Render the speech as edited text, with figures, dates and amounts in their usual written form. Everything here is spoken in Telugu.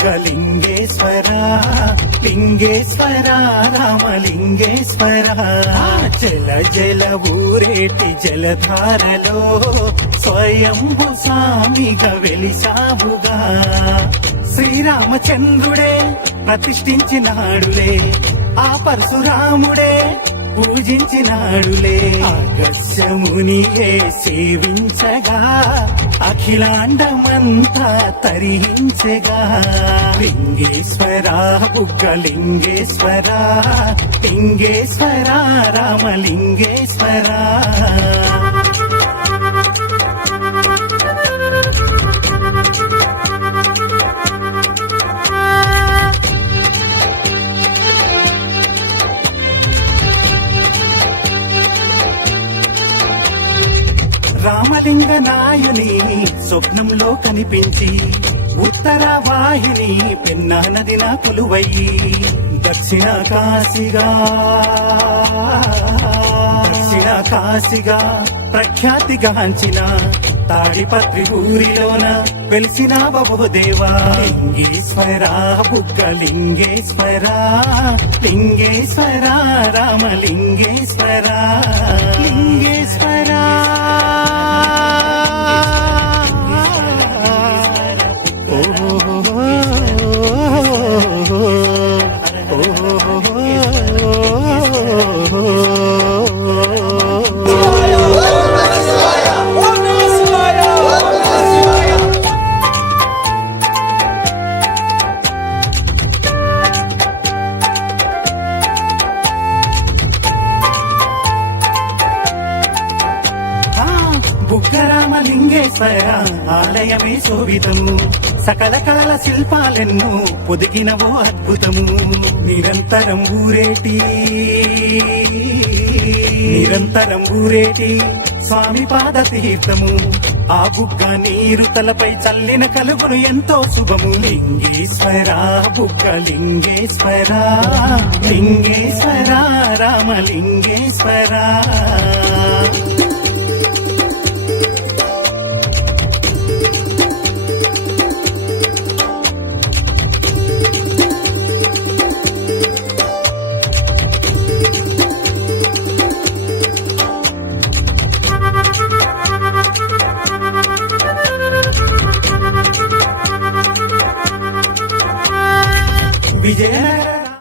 బుగ్గలింగేశ్వర లింగేశ్వర రామలింగేశ్వర జల జల ఊరేటి జలధారలో స్వయంభు స్వామిగా వెలిసావుగా శ్రీరామచంద్రుడే ప్రతిష్ఠించినాడులే ఆ పరశురాముడే పూజించినాడులే ఆకాశమునియే సేవించగా అఖిలాండమంతా తరించగా లింగేశ్వర బుగ్గలింగేశ్వర లింగేశ్వర రామలింగేశ్వర రామలింగ నాయుని స్వప్నంలో కనిపించి ఉత్తర వాహిని పెన్నా నదిన కొలువయ్యి దక్షిణ కాశీగా ప్రఖ్యాతిగాంచిన తాడిపత్రి ఊరిలోన వెలిసిన బహుదేవా లింగేశ్వర బుగ్గలింగేశ్వర లింగేశ్వర రామలింగేశ్వర లింగేశ్వర బుగ్గరామలింగేశ్వర ఆలయమే శోభితము సకల కళల శిల్పాలెన్నో పొదిగినవో అద్భుతము నిరంతరం ఊరేటి స్వామి పాద తీర్థము ఆ బుగ్గ నీరు తలపై చల్లిన కలుగును ఎంతో శుభము లింగేశ్వర బుగ్గలింగేశ్వర లింగేశ్వర రామలింగేశ్వర విజయనగర